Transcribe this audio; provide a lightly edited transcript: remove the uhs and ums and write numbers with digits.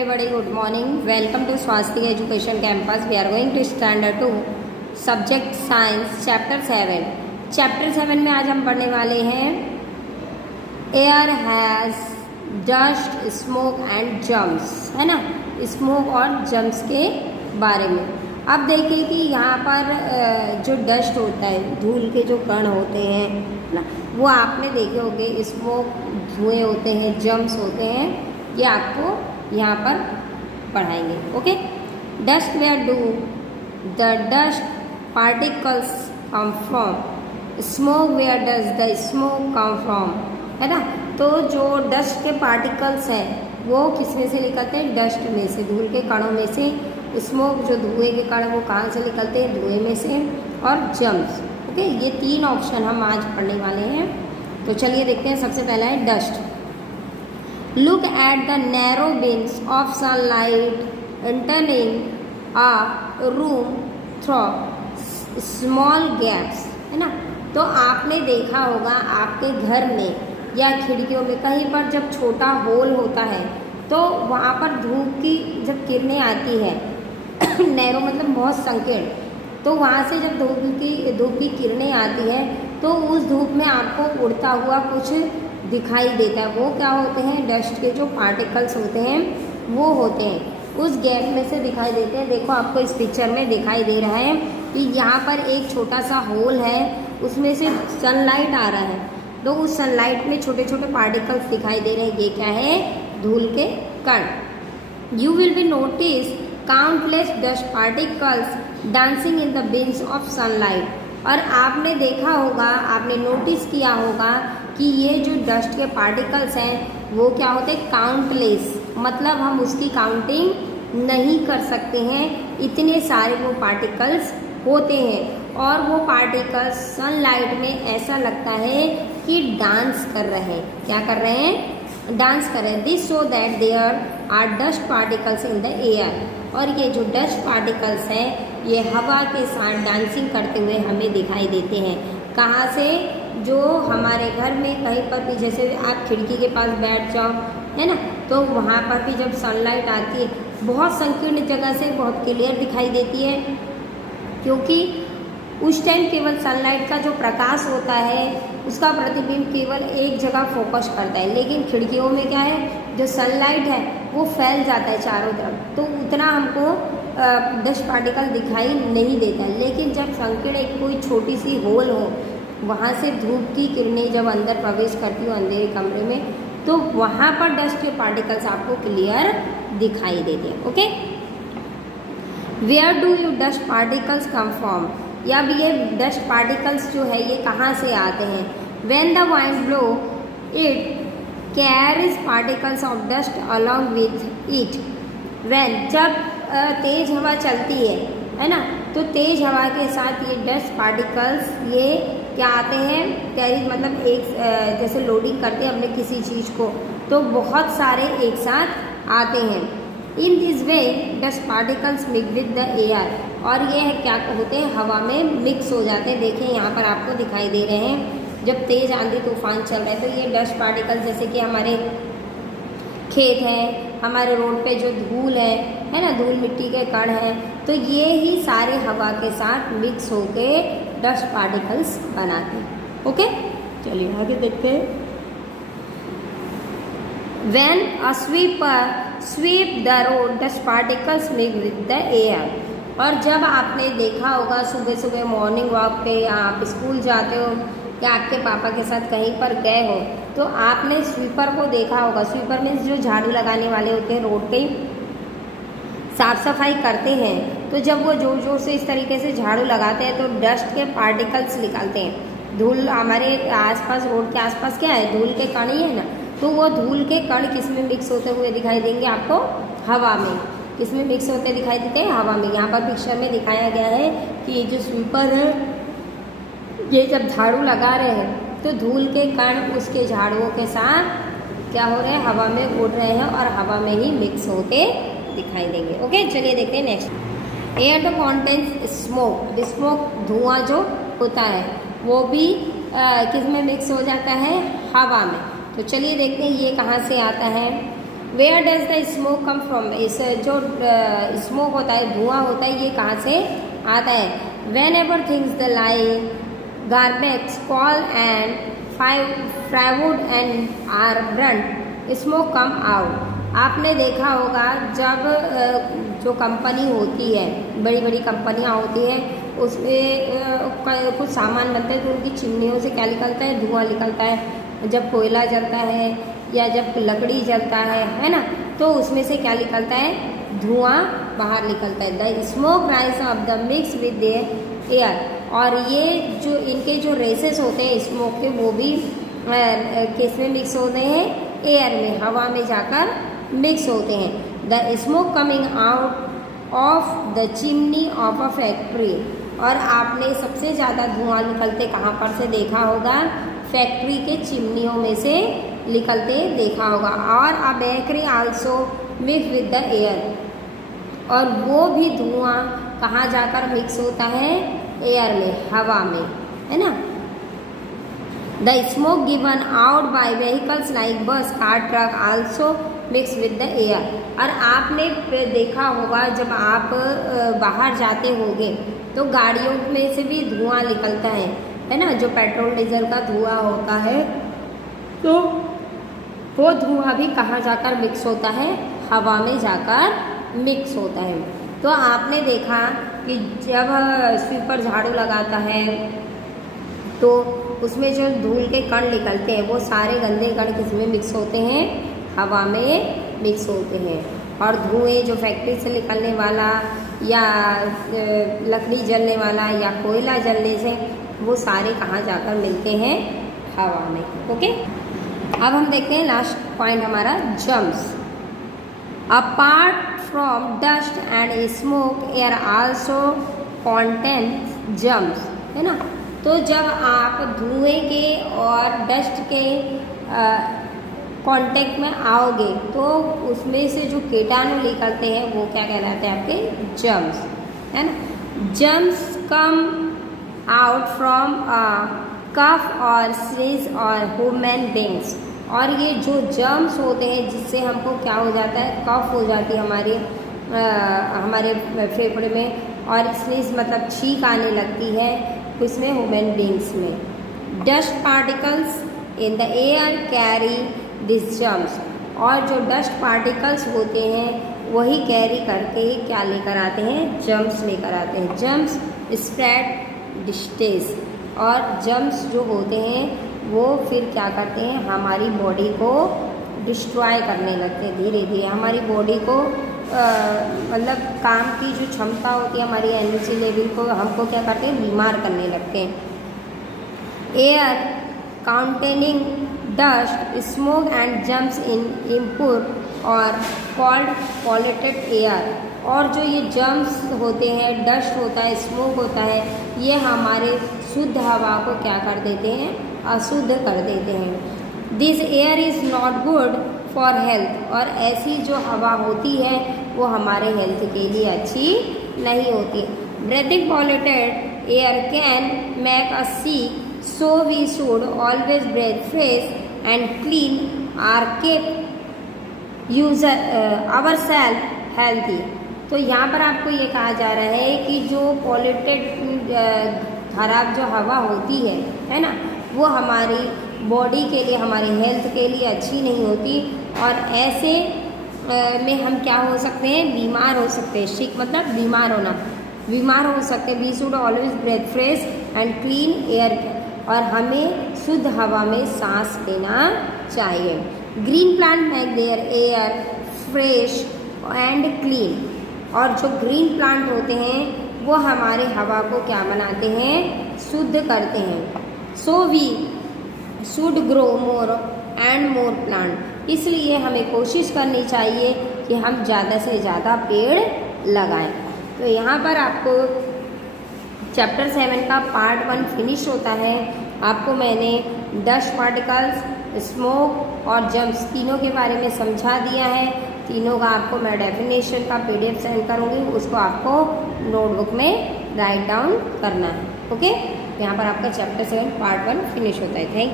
everybody, good morning. Welcome to Swastika Education Campus. We are going to standard 2 subject science chapter 7. Chapter 7 में आज हम पढ़ने वाले हैं air has dust smoke and germs, है ना, स्मोक और जम्स के बारे में। अब देखिए कि यहाँ पर जो डस्ट होता है, धूल के जो कण होते हैं ना, वो आपने देखे होंगे, स्मोक धुएँ होते हैं, जम्स होते हैं, ये आपको यहाँ पर पढ़ाएंगे। Okay, dust where do the dust particles come from, smoke where does the smoke come from, है ना। तो जो डस्ट के पार्टिकल्स हैं वो किस में से निकलते हैं? डस्ट में से, धूल के कणों में से। स्मोक जो धुएं के कण वो कहाँ से निकलते हैं? धुएं में से। और जम्स, ओके, ये तीन ऑप्शन हम आज पढ़ने वाले हैं। तो चलिए देखते हैं। सबसे पहला है dust. Look at the narrow beams of sunlight entering a room through small gaps, है ना। तो आपने देखा होगा आपके घर में या खिड़कियों में कहीं पर जब छोटा होल होता है तो वहाँ पर धूप की जब किरणें आती है नैरो मतलब बहुत संकीर्ण, तो वहाँ से जब धूप की किरणें आती है तो उस धूप में आपको उड़ता हुआ कुछ दिखाई देता है। वो क्या होते हैं? डस्ट के जो पार्टिकल्स होते हैं वो होते हैं, उस गैप में से दिखाई देते हैं। देखो आपको इस पिक्चर में दिखाई दे रहा है कि यहाँ पर एक छोटा सा होल है, उसमें से सनलाइट आ रहा है, तो उस सनलाइट में छोटे छोटे पार्टिकल्स दिखाई दे रहे हैं। ये क्या है? धूल के कण। You will be notice countless dust particles dancing in the beams of sunlight. और आपने देखा होगा, आपने नोटिस किया होगा कि ये जो डस्ट के पार्टिकल्स हैं वो क्या होते हैं? काउंटलेस, मतलब हम उसकी काउंटिंग नहीं कर सकते हैं, इतने सारे वो पार्टिकल्स होते हैं। और वो पार्टिकल्स सनलाइट में ऐसा लगता है कि डांस कर रहे हैं। क्या कर रहे हैं? डांस कर रहे हैं। This so that there are dust particles in the air. और ये जो डस्ट पार्टिकल्स हैं ये हवा के साथ डांसिंग करते हुए हमें दिखाई देते हैं। कहाँ से? जो हमारे घर में कहीं पर भी, जैसे आप खिड़की के पास बैठ जाओ, है ना, तो वहाँ पर भी जब सनलाइट आती है बहुत संकीर्ण जगह से बहुत क्लियर दिखाई देती है, क्योंकि उस टाइम केवल सनलाइट का जो प्रकाश होता है उसका प्रतिबिंब केवल एक जगह फोकस करता है। लेकिन खिड़कियों में क्या है? जो सनलाइट है वो फैल जाता है चारों तरफ, तो उतना हमको डस्ट पार्टिकल दिखाई नहीं देता है। लेकिन जब संकीर्ण एक कोई छोटी सी होल हो, वहाँ से धूप की किरणें जब अंदर प्रवेश करती हो अंधेरे कमरे में, तो वहाँ पर डस्ट के पार्टिकल्स आपको क्लियर दिखाई देते हैं। Okay, where do you dust particles come from? या भी ये डस्ट पार्टिकल्स जो है ये कहाँ से आते हैं? When the wind blow it carries particles of dust along with it. When, जब तेज़ हवा चलती है ना, तो तेज़ हवा के साथ ये डस्ट पार्टिकल्स ये क्या आते हैं? कैरीज मतलब एक जैसे लोडिंग करते हैं अपने किसी चीज़ को, तो बहुत सारे एक साथ आते हैं। In this way dust particles mix with the air. और ये है क्या होते हैं? हवा में मिक्स हो जाते हैं। देखिए यहाँ पर आपको दिखाई दे रहे हैं, जब तेज़ आंधी तूफान चल रहे हैं तो ये डस्ट पार्टिकल्स, जैसे कि हमारे खेत हैं, हमारे रोड पे जो धूल है ना, धूल मिट्टी के कण हैं, तो ये ही सारे हवा के साथ मिक्स होके डस्ट पार्टिकल्स बनाते हैं। ओके, चलिए आगे देखते हैं। When a sweeper sweep the road, dust particles mix with the air। और जब आपने देखा होगा सुबह सुबह मॉर्निंग वॉक पे या आप स्कूल जाते हो या आपके पापा के साथ कहीं पर गए हो, तो आपने स्वीपर को देखा होगा। स्वीपर में जो झाड़ू लगाने वाले होते हैं, रोड पे साफ़ सफाई करते हैं, तो जब वो जोर जोर से इस तरीके से झाड़ू लगाते हैं तो डस्ट के पार्टिकल्स निकलते हैं। धूल हमारे आसपास, रोड के आसपास क्या है? धूल के कण ही है ना, तो वो धूल के कण किस में मिक्स होते हुए दिखाई देंगे आपको? हवा में। किस में मिक्स होते दिखाई देते हैं? हवा में। यहाँ पर पिक्चर में दिखाया गया है कि ये जो स्वीपर है ये जब झाड़ू लगा रहे हैं तो धूल के कण उसके झाड़ुओं के साथ क्या हो रहे हैं? हवा में उड़ रहे हैं और हवा में ही मिक्स होते दिखाई देंगे। ओके, चलिए देखते हैं next. Air the contents smoke. Smoke धुआं जो होता है वो भी किस में मिक्स हो जाता है? हवा में। तो चलिए देखते हैं ये कहाँ से आता है। Where does the smoke come from, इस जो स्मोक होता है, धुआं होता है, ये कहाँ से आता है? Whenever things the like garbage coal and firewood and are burnt smoke come out. आपने देखा होगा जब जो कंपनी होती है, बड़ी बड़ी कंपनियां होती हैं, उसमें कुछ सामान बनते हैं तो उनकी चिमनियों से क्या निकलता है? धुआं निकलता है। जब कोयला जलता है या जब लकड़ी जलता है ना, तो उसमें से क्या निकलता है? धुआं बाहर निकलता है। The smoke rise of the mix with the air, और ये जो इनके जो रेसेस होते हैं स्मोक के, वो भी किस में मिक्स होते हैं? एयर में, हवा में जाकर मिक्स होते हैं। The smoke coming out of the chimney of a factory, और आपने सबसे ज़्यादा धुआं निकलते कहाँ पर से देखा होगा? फैक्ट्री के चिमनियों में से निकलते देखा होगा। और अ bakery also mix with the air, और वो भी धुआं कहाँ जाकर मिक्स होता है? एयर में, हवा में, है ना। The smoke given out by vehicles like bus car truck also mix with the air, और आपने देखा होगा जब आप बाहर जाते होंगे तो गाड़ियों में से भी धुआं निकलता है ना, जो पेट्रोल डीजल का धुआं होता है, तो वो धुआं भी कहाँ जाकर मिक्स होता है? हवा में जाकर मिक्स होता है। तो आपने देखा कि जब स्वीपर झाड़ू लगाता है तो उसमें जो धूल के कण निकलते हैं, वो सारे गंदे कण किस में मिक्स होते हैं? हवा में मिक्स होते हैं। और धुएं जो फैक्ट्री से निकलने वाला या लकड़ी जलने वाला या कोयला जलने से, वो सारे कहाँ जाकर मिलते हैं? हवा में। ओके, अब हम देखते हैं लास्ट पॉइंट हमारा, germs. Apart from dust and smoke air also contain germs, है ना। तो जब आप धुएं के और डस्ट के कांटेक्ट में आओगे तो उसमें से जो कीटाणु निकलते हैं वो क्या कहलाते हैं? आपके जर्म्स, है ना। जर्म्स कम आउट फ्रॉम कफ और स्नीज और ह्यूमन बींग्स, और ये जो जर्म्स होते हैं जिससे हमको क्या हो जाता है? कफ हो जाती है हमारे फेफड़े में, और स्नीज मतलब छींक आने लगती है उसमें, ह्यूमन बींग्स में। Dust particles in the air carry this germs, और जो डस्ट पार्टिकल्स होते हैं वही कैरी करके क्या लेकर आते हैं? जर्म्स लेकर आते हैं। जर्म्स स्प्रेड डिस्टेंस, और जर्म्स जो होते हैं वो फिर क्या करते हैं? हमारी बॉडी को डिस्ट्रॉय करने लगते हैं धीरे धीरे। हमारी बॉडी को मतलब काम की जो क्षमता होती है, हमारी एनर्जी लेवल को हमको क्या करते हैं? बीमार करने लगते हैं। Air containing dust smoke and germs in impure और कॉल्ड पॉल्यूटेड एयर, और जो ये जर्म्स होते हैं, डस्ट होता है, स्मोक होता है, ये हमारे शुद्ध हवा को क्या कर देते हैं? अशुद्ध कर देते हैं। This air is not good for health, और ऐसी जो हवा होती है वो हमारे हेल्थ के लिए अच्छी नहीं होती। Breathing polluted air can make us sick, so we should always breathe fresh and clean air keep our self healthy. तो यहाँ पर आपको ये कहा जा रहा है कि जो पॉल्यूटेड खराब जो हवा होती है ना, वो हमारी बॉडी के लिए, हमारे हेल्थ के लिए अच्छी नहीं होती, और ऐसे में हम क्या हो सकते हैं? बीमार हो सकते हैं। सिक मतलब बीमार होना, बीमार हो सकते हैं। We should always breathe fresh and clean air, और हमें शुद्ध हवा में सांस लेना चाहिए। Green plant make their air fresh and clean, और जो ग्रीन प्लांट होते हैं वो हमारे हवा को क्या बनाते हैं? शुद्ध करते हैं। So we should grow more and more plant, इसलिए हमें कोशिश करनी चाहिए कि हम ज़्यादा से ज़्यादा पेड़ लगाएं। तो यहाँ पर आपको चैप्टर 7 का पार्ट 1 फिनिश होता है। आपको मैंने डस्ट पार्टिकल्स, स्मोक और जर्म्स तीनों के बारे में समझा दिया है। तीनों का आपको मैं डेफिनेशन का PDF सेंड करूँगी, उसको आपको नोटबुक में राइट डाउन करना है। ओके, यहाँ पर आपका चैप्टर 7 पार्ट 1 फिनिश होता है। थैंक